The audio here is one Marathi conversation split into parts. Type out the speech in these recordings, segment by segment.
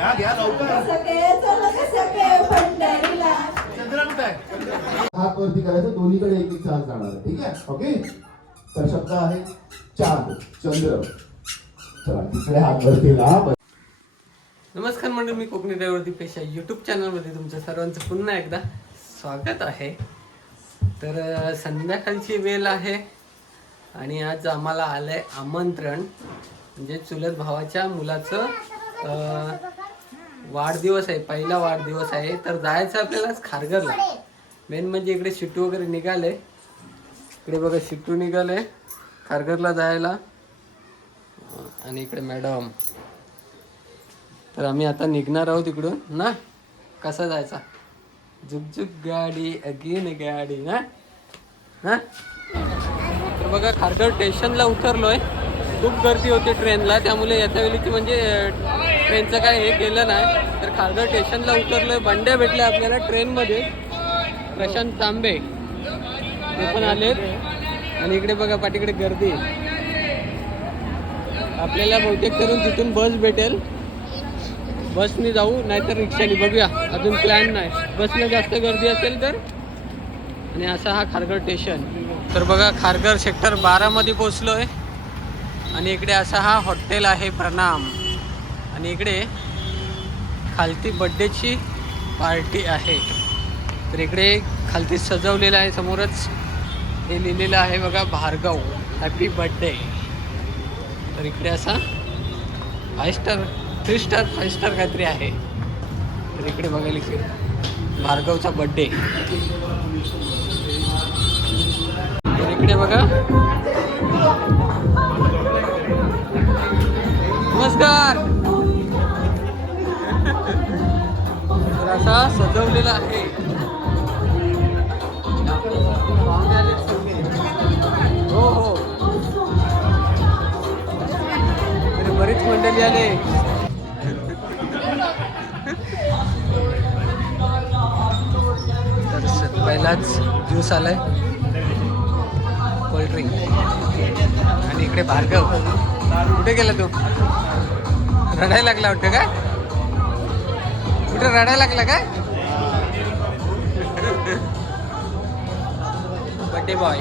घ्या घ्या चंद्रा कुठे आहे हात वरती करायचं दोन्हीकडे एक एक चार जाणार आहे. ठीक आहे? ओके? तर शब्द आहे चांद चंद्र. चला तिसरे हात वरती ला नमस्कार मंडळी मी कोकणी ड्रायव्हर दीपेशा यूट्यूब चॅनलमध्ये तुमच्या सर्वांचं पुन्हा एकदा स्वागत आहे. तर संध्याकाळची वेळ आहे आणि आज आम्हाला आलं आहे आमंत्रण. म्हणजे चुलत भावाच्या मुलाचं वाढदिवस आहे पहिला वाढदिवस आहे तर जायचं आपल्याला खारघरला. मेन म्हणजे इकडे शिट्टू वगैरे निघाले. इकडे बघा शिट्टू निघाले खारघरला जायला. आणि इकडे मॅडम. तर आम्ही आता निघणार आहोत इकडून ना? कसा जायचा? झुक झुक गाडी अगेन गाडी ना? हा? तर बघा खारघर स्टेशनला उतरलोय. खूप गर्दी होती ट्रेनला त्यामुळे याच्या वेळी म्हणजे ट्रेनचं काय हे केलं नाही. तर खारघर स्टेशनला उतरलोय. बंड्या भेटल्या आपल्याला ट्रेनमध्ये. प्रशांत तांबे. ते पण आलेत. आणि इकडे बघा पाठीकडे गर्दी आपल्याला बहुतेक करून तिथून बस भेटेल. बसने जाऊ नाहीतर रिक्षाने. बघूया. अजून प्लॅन नाही. बसने जास्त गर्दी असेल तर? आणि असा हा खारघर स्टेशन. तर बघा खारघर सेक्टर बारामध्ये पोचलो आहे आणि इकडे असा हा हॉटेल आहे प्रणाम. आणि इकडे खालती बड्डेची पार्टी आहे. तर इकडे खालती सजवलेलं आहे समोरच हे लिहिलेलं आहे बघा भार्गव. हॅपी बड्डे तर इकडे असा five star three star five star काहीतरी आहे. तर इकडे बघायला की भार्गवचा बड्डे तर इकडे बघा. नमस्कार! कसा असा सजवलेला आहे. हो हो. अरे बरीच मंडळी आले. तर पहिलाच ज्यूस आलाय. कोल्ड्रिंक आणि इकडे भार्गव. कुठे गेला तू? रडायला लागला वाटतं काय कुठे रडायला लागला काय बड्डे बॉय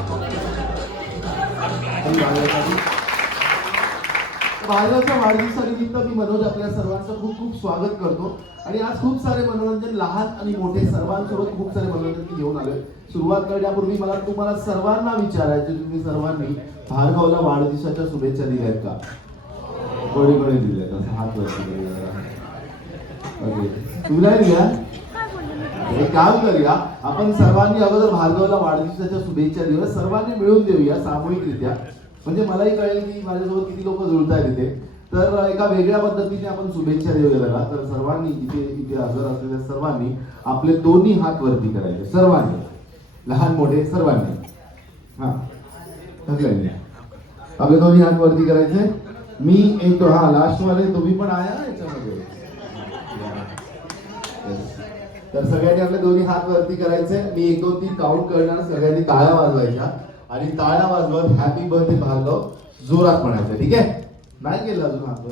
बाळगाच्या वाढदिवसानिमित्त मी मनोज आपल्या सर्वांचं खूप खूप स्वागत करतो. आणि आज खूप सारे मनोरंजन लहान आणि मोठे सर्वांसोबत खूप सारे मनोरंजन मी घेऊन आलोय. सुरुवात करण्यापूर्वी मला तुम्हाला सर्वांना विचारायचे तुम्ही सर्वांनी भार्गवला वाढदिवसाच्या शुभेच्छा दिल्यात का? कोणी कोणी दिल्या असं हात वरती तुला एक काम करूया. आपण सर्वांनी अगोदर भार्गवला वाढदिवसाच्या शुभेच्छा देऊया. सर्वांनी मिळून देऊया सामूहिकरित्या. म्हणजे मलाही कळेल की माझ्यासोबत किती लोक जुळत आहेत तर एका वेगळ्या पद्धतीने आपण शुभेच्छा देऊया त्याला. तर सर्वांनी इथे इथे हजर असलेल्या सर्वांनी आपले दोन्ही हात वरती करायचे. सर्वांनी. लहान मोठे सर्वांनी. हा. सगळ्यांनी. आपले दोन्ही हात वरती करायचे. मी एक हा लास्ट वाले. तुम्ही पण आया याच्यामध्ये. तर सगळ्यांनी आपले दोन्ही हात वरती करायचे. मी एक दोन तीन काउंट करणार. सगळ्यांनी टाळ्या वाजवायच्या. आणि टाळ्या वाजवत हॅपी बर्थडे भार्गव जोरात म्हणायचं. ठीक आहे? नाही केलं अजून हात वर.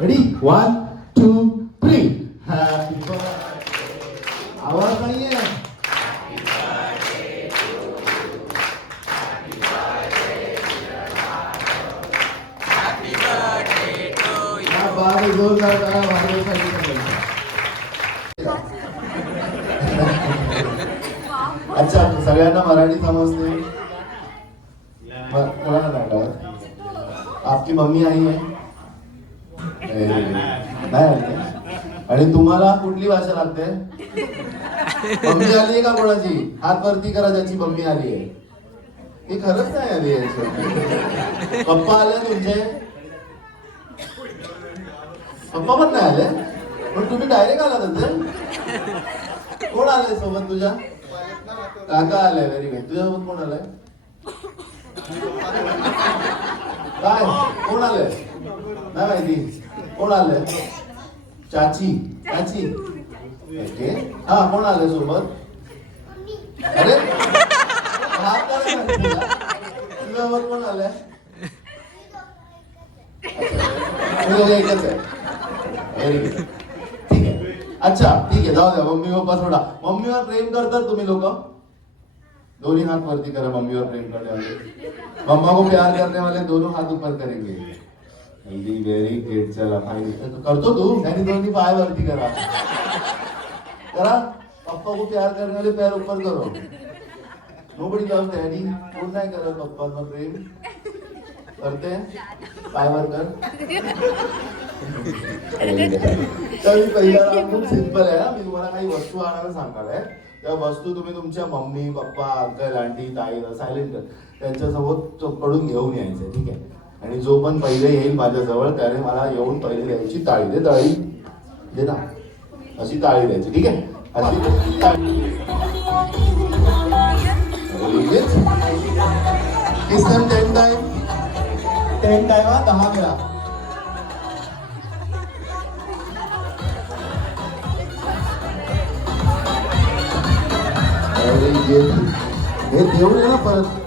Ready one two three happy birthday आवाज नाहीये. जोरदार करा भार्गवसाठी करायचं. अच्छा सगळ्यांना मराठी समजते. कोणाला आपकी मम्मी आई आहे नाही आली आणि तुम्हाला कुठली भाषा लागते? मम्मी आली आहे का कोणाची? हात वरती करा ज्याची मम्मी आली आहे. हे खरंच नाही आली आहे पप्पा आले तुमचे? पप्पा पण नाही आले? पण तुम्ही डायरेक्ट आला तिथे? कोण आले सोबत तुझ्या? काका आलाय व्हेरी गुड तुझ्यासोबत कोण आलाय? काय? कोण आलंय? नाही माहिती. कोण आलंय? चाची. चाची. ओके. हा कोण आलंय सोबत? अरे? हात का तुझ्यावर कोण आलंय? अच्छा. एकच आहे. व्हेरी गुड ठीक आहे. अच्छा ठीक आहे. जाऊ द्या. मम्मी पप्पा सोडा. मम्मीवर प्रेम करतात तुम्ही लोक. दोन्ही हाथ वरती करा मम्मीवर प्रेम करने वाले मम्मा को प्यार करने वाले दोनों हाथ ऊपर करेंगे। हेल्दी व्हेरी गुड चला फाईन करतो तू त्यांनी दोन्ही पाय वरती करा। करा पप्पा को प्यार करने वाले पैर ऊपर करो। नोबडी लव्स डॅडी कोण नाही करत पप्पांवर प्रेम। करते पायवर कर। तर पहिला खूप सिंपल आहे ना। मी तुम्हाला काही वस्तू आणायला सांगणार आहे त्या वस्तू तुम्ही तुमच्या मम्मी पप्पा अंकल आंटी ताई सायलेंट कर त्यांच्यासोबत कडून घेऊन यायचं ठीक आहे? आणि जो पण पहिले येईल माझ्याजवळ त्याने मला येऊन पहिले द्यायची टाळी. दे टाळी दे ना. अशी टाळी द्यायची ठीक आहे? अशी time ten time ten time हा दहा वेळा. हे देऊन ये ना परत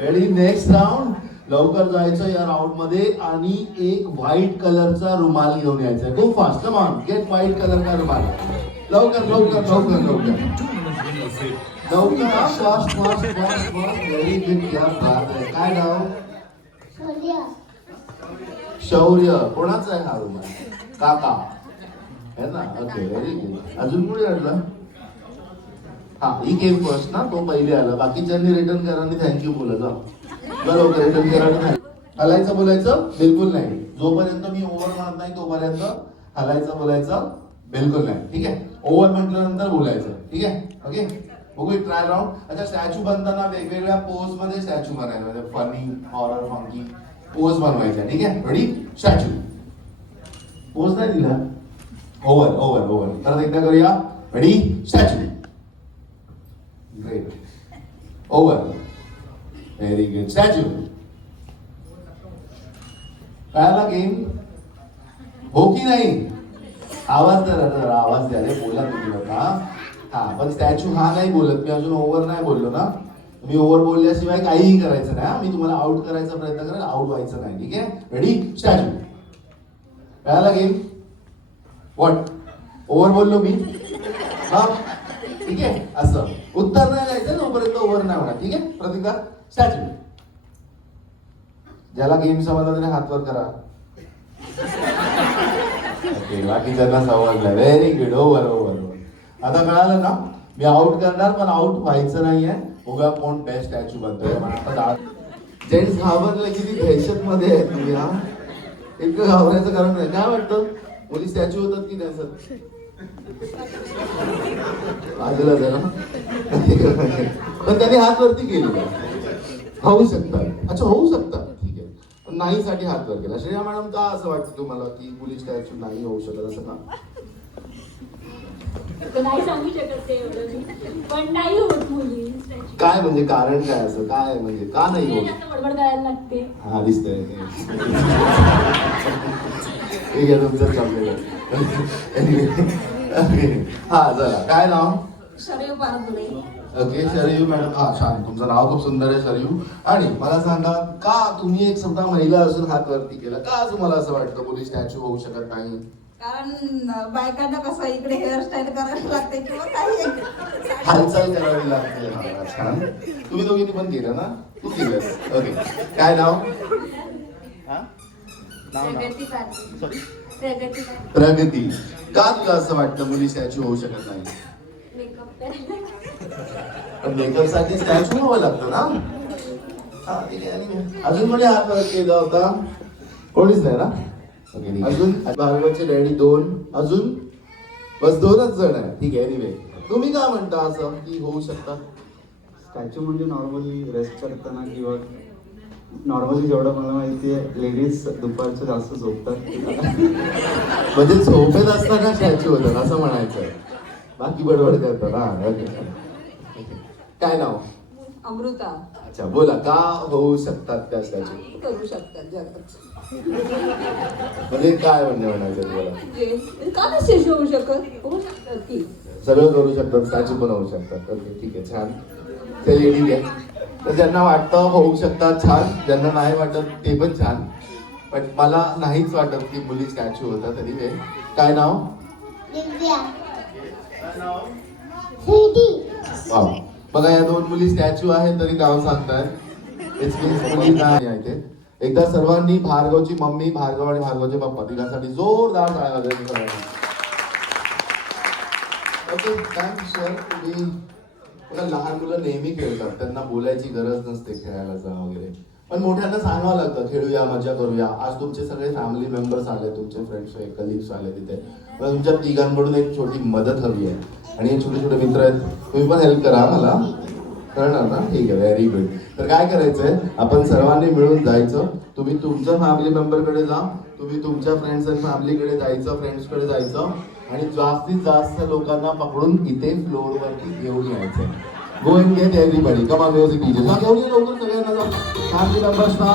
रेडी नेक्स्ट राऊंड लवकर जायचं या राऊंडमध्ये आणि एक व्हाईट कलरचा रुमाल घेऊन यायचा. खूप fast on get white colour का रुमाल. लवकर लवकर लवकर लवकर. लवकर fast fast fast fast very good क्या बात आहे. काय नाव? शौर्य कोणाचा आहे हा रुमाल? काका. है ना? ओके व्हेरी गुड अजून कोणी आणलं हा ही गेम फर्स्ट ना? तो पहिले आला. बाकीच्यांनी रिटर्न करा आणि थँक्यू बोला जा बरोबर रिटर्न करा आणि हलायचं बोलायचं? बिलकुल नाही. जोपर्यंत मी ओव्हर म्हणत नाही तोपर्यंत हलायचं बोलायचं? बिलकुल नाही. ठीक आहे? ओव्हर म्हटल्यानंतर बोलायचं. ठीक आहे? ओके बघू ट्राय राऊंड अच्छा स्टॅच्यू बनताना वेगवेगळ्या पोजमध्ये स्टॅच्यू बनायचं म्हणजे फनी हॉरर फंकी पोज बनवायचा ठीक आहे? रेडी स्टॅच्यू पोज नाही दिला. ओव्हर ओव्हर ओव्हर परत एकदा करूया. Ready statue great over very good statue कळाला गेम हो की नाही? आवाज तर जरा आवाज द्या रे बोला तुम्ही हा हा पण स्टॅच्यू हा नाही बोलत. मी अजून ओव्हर नाही बोललो ना. मी ओव्हर बोलल्याशिवाय काहीही करायचं नाही मी तुम्हाला आउट करायचा प्रयत्न करेल आउट व्हायचं नाही ठीक आहे? रेडी स्टॅच्यू कळाला गेम वॉट ओव्हर बोललो मी? हा? ठीक आहे? असं. उत्तर नाही द्यायचं तोपर्यंत ओव्हर नाही होणार ठीक आहे? प्रतिका स्टॅच्यू ज्याला गेम समजला त्याने हात वर करा. ओके बाकीच्यांना समजलं. व्हेरी गुड ओव्हर ओव्हर आता कळालं ना मी आउट करणार पण आउट व्हायचं नाहीये. उगा कोण बेस्ट स्टॅच्यू बनतोय? जेंट्स घाबरले किती दहशत मध्ये आहे तुम्ही हा? इतकं घाबरायचं कारण नाही. काय वाटतं? मुली स्टॅच्यू होतात की नाही सर? बाजूला जरा. पण त्याने हात वरती केली. होऊ शकतात. अच्छा होऊ शकतात. ठीक आहे. पण नाही साठी हात वर केला. श्रेया मॅडम का असं वाटतं तुम्हाला की मुली स्टॅच्यू नाही होऊ शकत असं का? नाही सांगू शकत ते एवढं मी. पण नाही होत मुली. काय म्हणजे कारण काय असं? काय म्हणजे का नाही होत? जास्त बडबड करायला लागते. हा दिसतंय. ठीक आहे तुमचं चॉकलेट हा चला. काय नाव? शरीर ओके शरयू मॅडम. हा छान. तुमचं नाव खूप सुंदर आहे शरयू आणि मला सांगा का तुम्ही एक स्वतः महिला असून हात वरती केला? का तुम्हाला असं वाटतं मुली स्टॅच्यू होऊ शकत नाही कारण बायकांना कसं इकडे हेअरस्टाईल करायला लागते किंवा काही हालचाल करावी लागते. हा, छान. तुम्ही दोघींनी पण केलं ना? तू केलंस. ओके काय नाव? हा? नाव नाव. प्रगती. सॉरी प्रगती का तुला असं वाटतं मुली स्टॅच्यू होऊ शकत नाही. पण मेकअपसाठी स्टॅच्यू व्हावं लागतं ना? हा, ठीक आहे, आणि अजून कोणी हात वर केला होता? कोणीच नाही ना. अजून भागवतचे डॅडी दोन अजून बस दोनच जण आहे ठीक आहे एनिवे तुम्ही का म्हणता असं की होऊ शकतात? स्टॅच्यू म्हणजे नॉर्मली रेस्ट करताना किंवा नॉर्मली जेवढं मला माहिती आहे लेडीज दुपारचं जास्त झोपतात. म्हणजे झोपेत असताना स्टॅच्यू होतात असं म्हणायचं बाकी बडबड करतात. हा ओके काय नाव? अमृता. अच्छा बोला का होऊ शकतात त्या स्टॅच्यू करू शकतात जगात. म्हणजे काय म्हणणे म्हणायचं तुम्हाला? म्हणजे? का होऊ शकत? होऊ शकतात की. सगळं करू शकतात स्टॅच्यू पण होऊ शकतात. ओके ठीक आहे छान. चलिए ठीक आहे. तर ज्यांना वाटतं होऊ शकतात छान. ज्यांना नाही वाटत ते पण छान. पण मला नाहीच वाटत की मुली स्टॅच्यू होता तरी वे काय नाव? वाव. बघा या दोन मुली स्टॅच्यू आहेत तरी नाव सांगतायत. इट्स मीन्स आहे ते एकदा सर्वांनी भार्गवची मम्मी भार्गव आणि भार्गवचे पप्पा तिघांसाठी जोरदार टाळ्या ओके थँक्स सर तुम्ही बघा लहान मुलं नेहमी खेळतात. त्यांना बोलायची गरज नसते खेळायला जा वगैरे. पण मोठ्यांना सांगावं लागतं खेळूया मजा करूया. आज तुमचे सगळे फॅमिली मेंबर्स आले तुमचे फ्रेंड्स कलिग्स आले तिथे. पण तुमच्या तिघांकडून एक छोटी मदत हवी आहे. आणि हे छोटे छोटे मित्र आहेत तुम्ही पण हेल्प करा मला. करणार ना? ठीक आहे व्हेरी गुड तर काय करायचंय? आपण सर्वांनी मिळून जायचं. तुम्ही तुमच्या फॅमिली मेंबरकडे जा. तुम्ही तुमच्या फ्रेंड्स अँड फॅमिलीकडे जायचं फ्रेंड्सकडे जायचं. आणि जास्तीत जास्त लोकांना पकडून इथे फ्लोअरवरती घेऊन यायचं गो अँड गेट एव्हरीबडी कमा म्युझिक डीजे जा घेऊन लवकर सगळ्यांना जा फॅमिली मेंबर्सना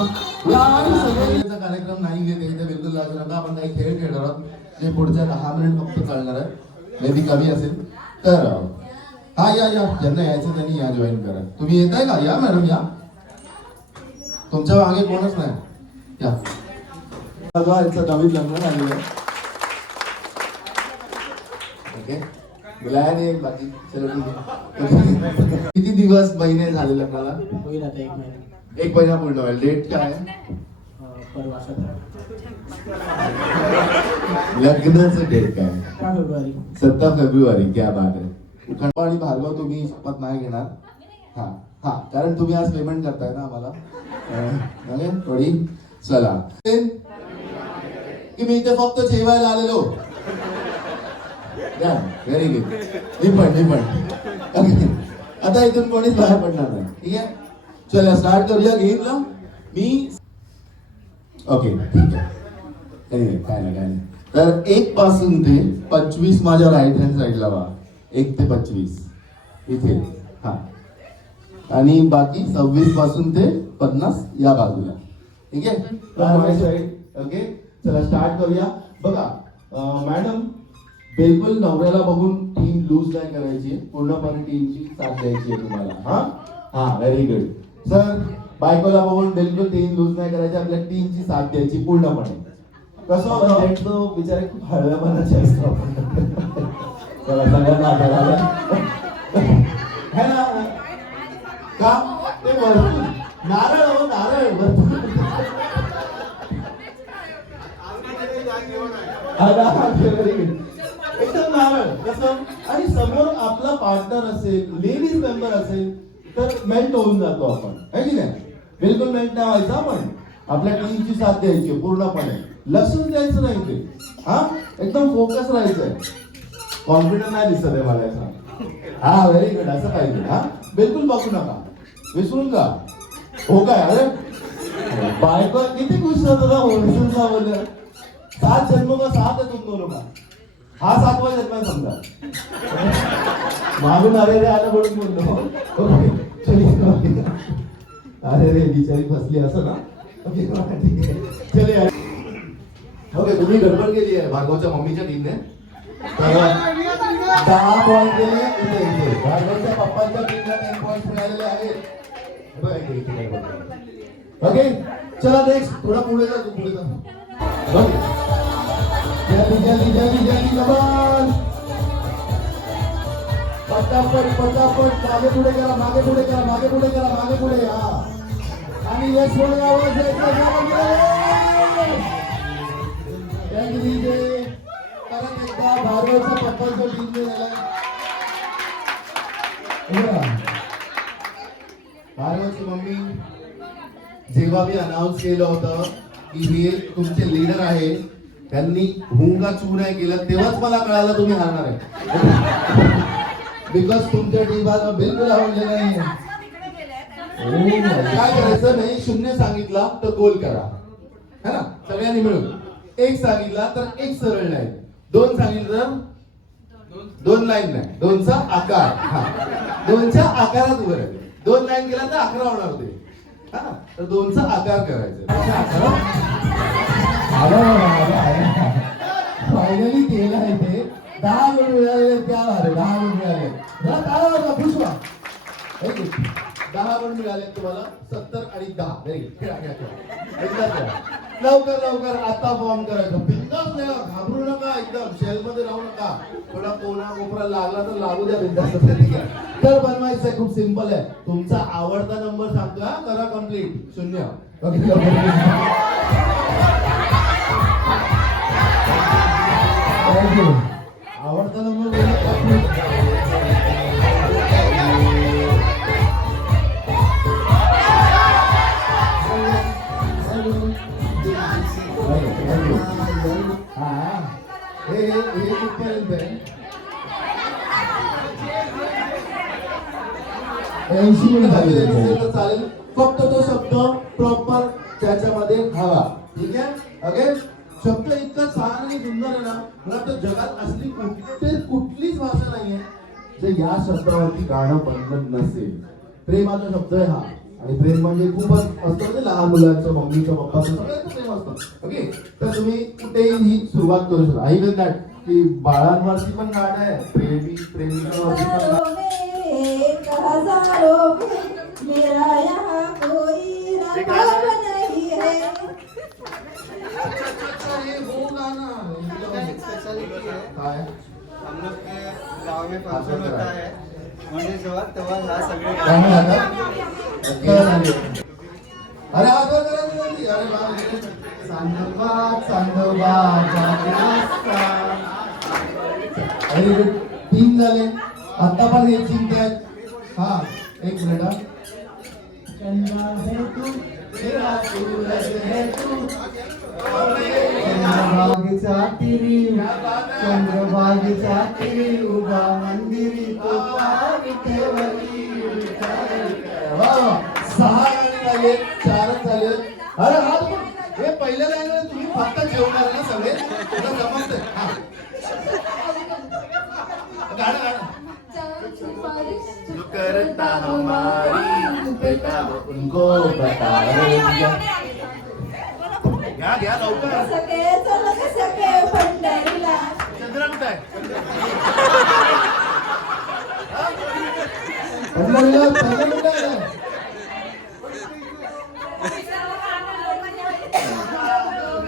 या सगळ्यांचा कार्यक्रम नाही घेत इथे बिलकुल लाजू नका आपण काही खेळ खेळणार आहोत. जे पुढच्या दहा मिनिट फक्त चालणार आहे मे बी कमी असेल. तर हा या या. ज्यांना यायचं त्यांनी या जॉईन करा. तुम्ही येताय का? या मॅडम या. तुमच्या मागे कोणच नाही. या. बघा यांचं नवीन लग्न झालेलं आहे. ओके बुलाया बाकी चलो. किती दिवस महिने झाले लग्नाला? होईल आता एक महिना. एक महिना पूर्ण होईल. डेट काय अं, परवा सतरा. लग्नाचं डेट काय फेब्रुवारी. सत्ता फेब्रुवारी क्या बात आहे. उखंड आणि भार्गव तुम्ही शपथ नाही घेणार. हा हा कारण तुम्ही आज पेमेंट करताय ना आम्हाला. अं, ओके थोडी. चला. की मी इथे फक्त जेवायला आलेलो. व्हेरी गुड मी पण मी पण Okay. आता इथून कोणीच बाहेर पडणार नाही. ठीक आहे? चला स्टार्ट करूया. घेईन ना मी ओके ठीक आहे. काय नाही काय नाही. तर एक पासून ते पंचवीस माझ्या राईट हँड साईडला वा एक ते पंचवीस. इथे. हा. आणि बाकी सव्वीसपासून ते पन्नास या बाजूला. ठीक आहे? ओके चला स्टार्ट करूया. बघा मॅडम बिलकुल नवऱ्याला बघून टीम लूज नाही करायची पूर्णपणे टीमची साथ द्यायची आहे तुम्हाला. हा? हा व्हेरी गुड सर बायकोला बघून बिलकुल टीम लूज नाही करायची आपल्या टीमची साथ द्यायची पूर्णपणे. कसं होतं? तो बिचारे खूप हळव्या मनाचे असतो चला सगळ्यांना है ना? का? ते वरतून. नारळ हो नारळ वरतून. हा आपला पार्टनर असेल लेडीज मेंबर असेल तर मेल्ट होऊन जातो आपण. है की नाही? बिलकुल मेल्ट नाही व्हायचं आपण. आपल्या टीमची साथ द्यायची पूर्णपणे. लसूण द्यायचं नाही ते. हा? एकदम फोकस राहायचंय. कॉन्फिडन्स नाही दिसत आहे मला याचा हा व्हेरी गुड असं पाहिजे. हा? बिलकुल बघू नका. विसरून का हो काय? अरे बायको किती खुश होत होता सात जन्म का सात आहे तुम दोनों का हा सातवा जन्म आहे समजा. मागून अरे रे आलं म्हणून बोललो. ओके अरे रे बिचारी फसली असं ना? ओके ठीक आहे. चले ओके तुम्ही गडबड केली आहे भार्गवच्या मम्मीच्या टीमने. दहा पॉईंट केले इथे इथे. भार्गवच्या पप्पांच्या टीमला टेन पॉईंट मिळालेले आहेत. ओके चला नेक्स्ट थोडा पुढे जा तू पुढे जा. ओके. जल्दी जल्दी जल्दी जल्दी जबान पटापट पटापट मागे पुढे करा मागे पुढे करा मागे पुढे करा मागे पुढे हा. आणि यश बोलून आवाज द्यायचा परत एकदा भार्गवच्या पप्पाचा टीमने झाला हो भार्गवची मम्मी जेव्हा मी अनाऊन्स केलं होतं की हे तुमचे लीडर आहे त्यांनी हुंगा चू नाही केलं तेव्हाच मला कळालं तुम्ही हारणार आहे. बिकॉज तुमच्या टीमाला बिलकुल आवडले नाही. काय करायचं नाही शून्य सांगितला तर गोल करा. है ना? सगळ्यांनी मिळून. एक सांगितला तर एक सरळ लाईन दोन सांगितलं तर? दोन लाईन नाही. दोनचा आकार. हा. दोनच्या आकारात उभं राहायचं दोन लाईन केला तर अकरा होणार ते हा. तर दोनचा आकार करायचा फायनली केलं आहे ते. दहा गुण मिळाले त्या दहा मिनिट मिळाले. जरा टाळा वाजवा, खुश व्हा. दहा गुण मिळाले तुम्हाला सत्तर आणि दहा. व्हेरी खेळा खेळा खेळा. एकदा खेळा. लवकर लवकर आता फॉर्म करायचं. बिंदास नाही घाबरू नका एकदम. शेल मध्ये राहू नका. थोडा कोणा कोपरा लागला तर लागू द्या बिंदास. ठीक आहे तर बनवायचं आहे खूप सिंपल आहे. तुमचा आवडता नंबर सांगतो हा करा कंप्लीट शून्य. ओके थँक्यू आवडता नंबर हे हे कुठपर्यंत आहे ऐंशी मिनिट तर चालेल फक्त तो शब्द प्रॉपर त्याच्यामध्ये हवा ठीक आहे ओके शब्द इतका छान आणि सुंदर आहे ना मला वाटतं जगात असली कुठे कुठलीच भाषा नाहीये. जे या शब्दावरती गाणं बनत नसेल. प्रेमाचा शब्द आहे हा. आणि प्रेम म्हणजे खूपच असतं ते लहान मुलांचं मम्मीचं पप्पाचं सगळ्यांचं प्रेम असतं. ओके तर तुम्ही कुठेही ही सुरुवात करू शकता. आई दॅट की बाळांवरती पण गाणं आहे. प्रेमी प्रेमिकांवरती पण रकाब नहीं है हम लोग के गाँव में फ़ंक्शन होता है। म्हणजे जेव्हा तेव्हा ह्या सगळे काय म्हणा अरे आज अरे बाप चांदोबा चांदोबा अरे तीन झाले आता पण एक चिंतेत हा एक मिनिट हा. चंदा है तू तेरा सूरज है तू। चंद्रभागेचा तिरी तिरी उभा मंदिरी तो हो. सहा गाणी झाले झाले. अरे हा हे पहिल्या लाईनला तुम्ही फक्त जेवणार ना सगळे? तुला जमतंय गाणं गाणं. करता हमारी उनको घ्या घ्या लवकर. सके चल सके पंढरीला. चंद्रा कुठं आहे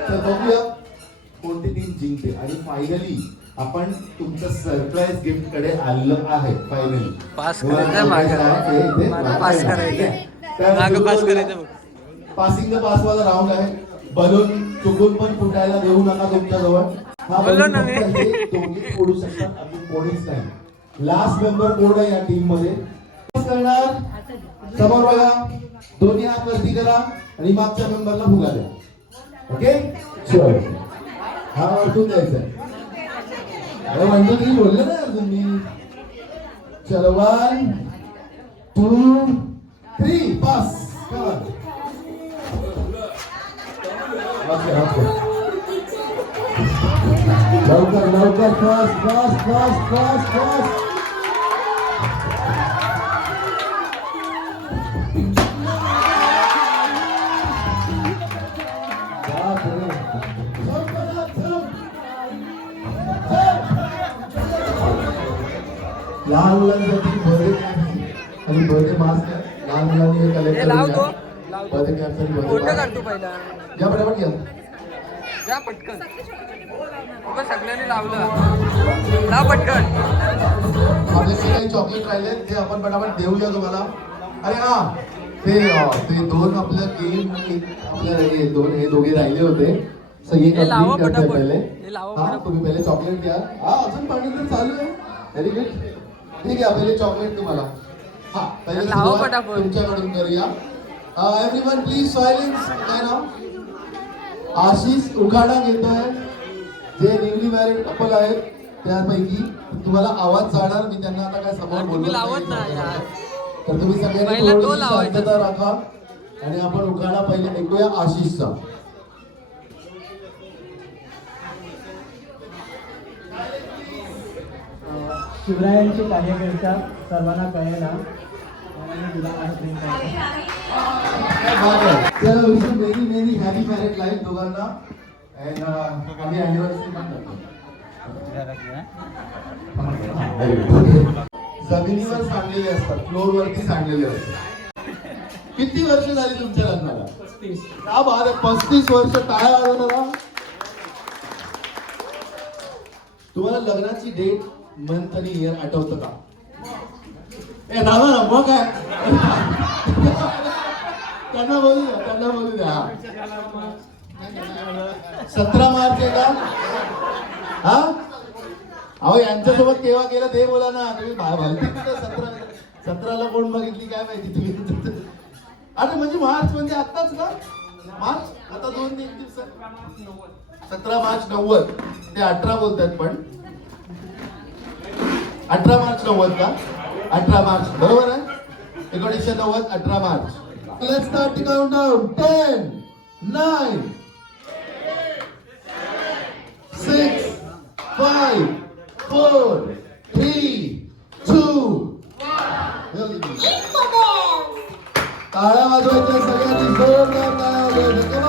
तर बघूया. कोणती टीम जिंकते आणि फायनली आपण तुमच्या सरप्राईज गिफ्टकडे आलेलो आहे फायनली पास करायचंय मागं. पास करायचंय. मागं पास करायचं. पासिंग द पास वाला राऊंड आहे. बलून चुकून पण फुटायला देऊ नका तुमच्या जवळ हा बलून ना मी. फक्त दोघे फोडू शकतात अजून कोणीच नाही. लास्ट मेंबर कोण आहे या टीममध्ये? करणार. समोर बघा. दोन्ही हात वरती करा आणि मागच्या मेंबरला फुगा द्या. ओके शुअर हा वरतून द्यायचा. अरे म्हणजे तुम्ही बोलले ना अजून मी. चलो वन टू थ्री पास लवकर लवकर fast fast fast fast fast लहान मुलांसाठी बर्थडे आणि बर्थडे मास्क लहान मुलांनी हे। कलेक्ट बर्थडे कॅपसाठी फोटो काढतो पहिला. घ्या पटापट घ्या. जा पटकन. उगा सगळ्यांनी लावलं. लाव पटकन. आपल्याकडे काही चॉकलेट राहिले ते आपण पटापट देऊया तुम्हाला. अरे हा ते ते दोन आपल्या गेम आपल्या हे दोन हे दोघे राहिले होते. So, हे complete करतोय. पहिले. हे. तुम्ही पहिले चॉकलेट घ्या. हा अजून पाणी तर चालू आहे. व्हेरी गुड ठीक आहे पहिले चॉकलेट तुम्हाला. हा पहिले. तुमच्याकडून करूया. एव्हरीवन प्लीज सायलेन्स काय नाव आशिष उखाडा घेतोय. जे न्यूली मॅरिड कपल आहेत त्यापैकी तुम्हाला आवाज जाणार मी त्यांना आता काय समोर यार. तर तुम्ही सगळ्यांनी. शांतता राखा. आणि आपण उखाडा पहिले ऐकूया आशिषचा. शिवरायांचे कार्यकर्ता सर्वांना कळेना. प्रेम wish many many happy life दोघांना अँड आम्ही अॅनिव्हर्सरी पण करतो जमिनीवर सांडलेले असतात फ्लोर वरती सांडलेले असतात. किती वर्ष झाली तुमच्या लग्नाला? का बाद पस्तीस वर्ष काय वाजवणारा तुम्हाला लग्नाची डेट मंथ आणि इयर आठवतं का? ए थांबा ना मग काय? त्यांना बोलू द्या त्यांना बोलू द्या. सतरा मार्च आहे का? हा? अहो यांच्यासोबत केव्हा गेलं ते बोला ना. तुम्ही सतरा? सतराला कोण बघितली काय माहिती तुम्ही? अरे म्हणजे मार्च म्हणजे आत्ताच ना मार्च? आता दोन तीन दिवस. सतरा मार्च नव्वद. ते अठरा बोलतात पण. अठरा मार्च नव्वद का? अठरा मार्च बरोबर आहे एकोणीसशे नव्वद अठरा March Let's start the countdown. Ten, nine, six, five, four, three, two. टाळ्या वाजवायच्या सगळ्यांनी जोरदार टाळ्या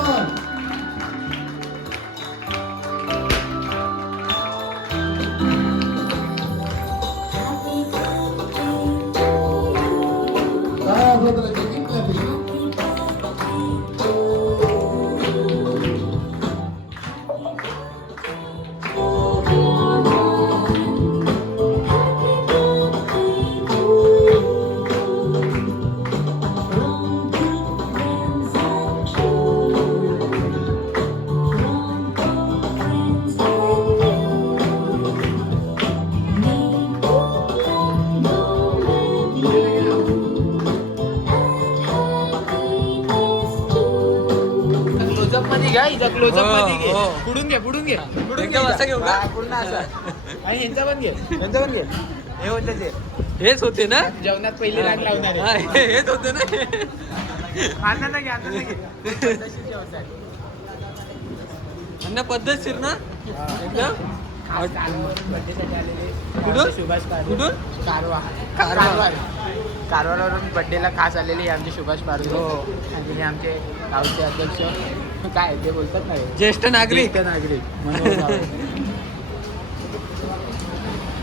क्लोजअपमध्ये घ्या इथं क्लोजअपमध्ये घे हो, हो. पुढून घे पुढून घे पुढून एकदम असं घेऊ का? हा, पूर्ण असं आणि यांचा पण घे यांचा पण घे हे होतं ते हेच होते ना जेवणात पहिली राग लावणार हा, आहे हे- हेच होते ना आता घे आता घे पद्धतशीर जेवतात. अन्न पद्धतशीर ना एकदम खास कारवार बर्थडेसाठी आलेले कुठून? सुभाष. कुठून? कारवार. कारवार कारवारवरून बर्थडेला खास आलेले हे आमचे सुभाष पारवे हो. आणि हे आमचे गावचे अध्यक्ष काय ते बोलतात ना? ज्येष्ठ नागरिक नागरिक.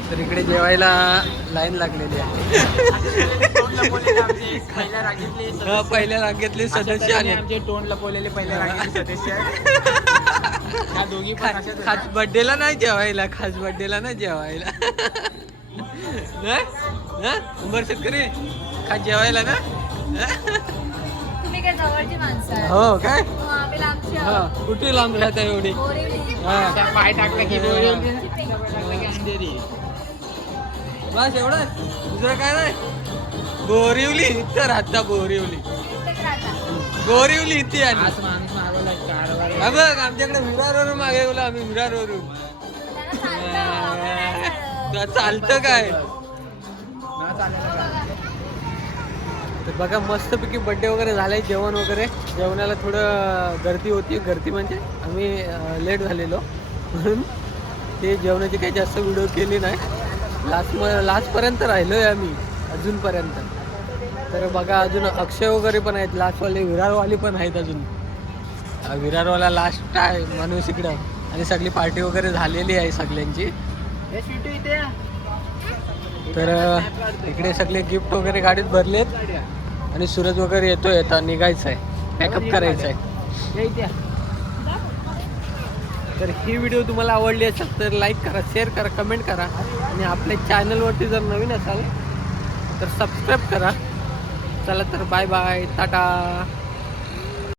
तर इकडे जेवायला लाईन लागलेली आहे पहिल्या रागेतले सदस्य. आले आमचे तोंड लपवलेले पहिल्या रागेतले सदस्य. ह्या दोघी. खास बर्थडेला नाही जेवायला खास बर्थडेला नाही जेवायला? उंबर शेतकरी खास जेवायला ना काय जवळची माणसं आहे हो काय हो, आम्ही लांबची हा आहोत. कुठे लांब राहता एवढी बोरिवली. हा. पाय टाकला की डोळे उघडे, त्या पाय टाकला की अंधेरी. बस एवढं दुसरं काय नाही बोरिवली इथं राहता बोरिवली इथेच राहता. बोरिवली इथे आली आज माणूस मागवला कारभार आहे. हा बघ आमच्याकडे विरारवरून मागे गेलो आम्ही विरारवरून त्यांना चालतं, आम्हाला नाही चालत. तुला चालतं काय ना काय. तर बघा मस्तपैकी बड्डे वगैरे झालाय जेवण वगैरे. जेवणाला थोडं गर्दी होती. गर्दी म्हणजे आम्ही लेट झालेलो. म्हणून ते जेवणाची काही जास्त व्हिडिओ केली नाही. लास्ट म लास्टपर्यंत राहिलो आहे आम्ही अजूनपर्यंत. तर बघा अजून अक्षय वगैरे पण आहेत. लास्टवाले विरारवाले पण आहेत अजून. विरारवाला लास्ट आहे माणूस इकडं. आणि सगळी पार्टी वगैरे झालेली आहे सगळ्यांची. हे. तर इकडे सगळे गिफ्ट वगैरे गाडीत भरलेत. आणि सूरज वगैरे येतोय आता निघायचं आहे पॅकअप करायचं आहे. तर ही व्हिडिओ तुम्हाला आवडली असेल तर लाईक करा शेअर करा कमेंट करा. आणि आपल्या चॅनलवरती जर नवीन असाल तर सबस्क्राईब करा. चला तर बाय बाय टाटा.